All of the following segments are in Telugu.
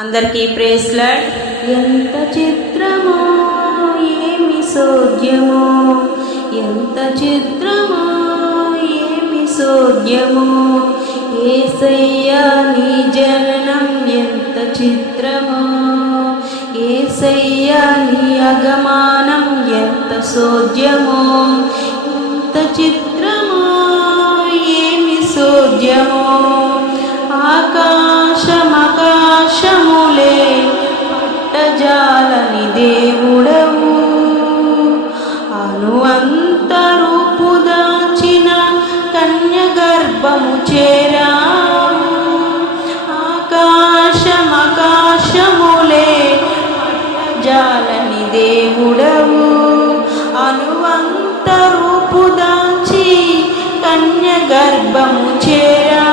అందరికీ ప్రేస్లడ్ ఎంత చిత్రమో ఏమి సోద్యమో ఎంత చిత్రమో ఏమి సోద్యమో ఏసయ్యా నీ జననం ఎంత చిత్రమో ఏసయ్యా నీ అగమానం ఎంత సోద్యమో ఎంత చిత్ర దేవుడవు. అనువంత రూపు దాచిన కన్య గర్భము చేరా. ఆకాశమకాశములే జాలని దేవుడవు. అనువంత రూపు దాచి కన్య గర్భము చేరా.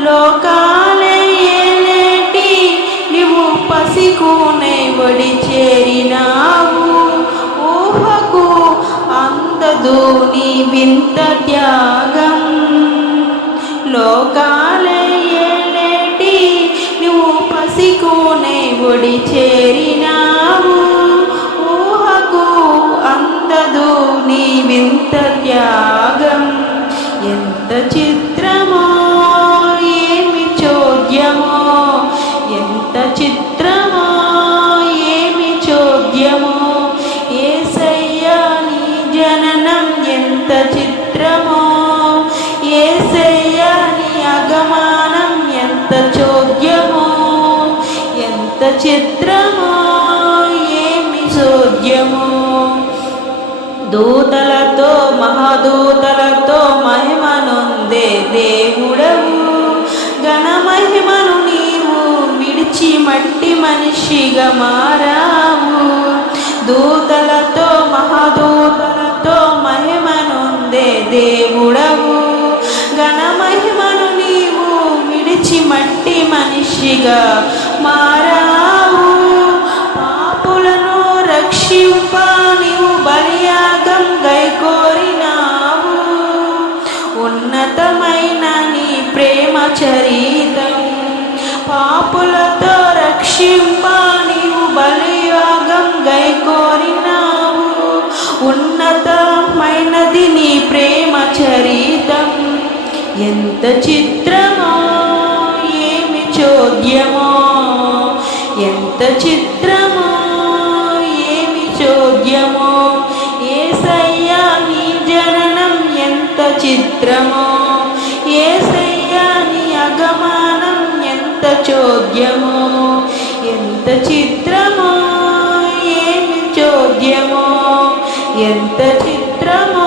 లోకా ఒడి చేరినావు ఊహకు అందదు నీ వింత త్యాగం. లోకాలయ్యేటి నువ్వు పసికోనే ఒడి చేరినావు. ఊహకు అందదు నీ వింత త్యాగం. ఎంత చిత్రమో ఏమి చోద్యమో ఎంత చిత్రమో జననం ఎంత చిత్రమో? ఏసయ్యా నీ అగమానం ఎంత చోద్యమో? ఎంత చిత్రమో? ఏమి చోద్యమో దూతలతో మహాదూతలతో మహిమనుందే దేవుడవు. ఘనమహిమను నీవు విడిచి మట్టి మనిషిగా మారావు. దూతలతో ఎంతో మహిమనుందే దేవుడవు. ఘనమహిమను నీవు విడిచి మట్టి మనిషిగా మారావు. పాపులను రక్షింప నీవు బలియాగం గైకోరినావు ఉన్నతమైన నీ ప్రేమ చరితం. పాపులతో రక్షింప చరితం? ఎంత చిత్రమో? ఏమి చోద్యమో? ఎంత చిత్రమో? ఏమి చోద్యమో? ఏసయ్యా నీ జననం ఎంత చిత్రమో? ఏసయ్యా నీ అగమానం ఎంత చోద్యమో? ఎంత చిత్రమో? ఏమి చోద్యమో? ఎంత చిత్రమో?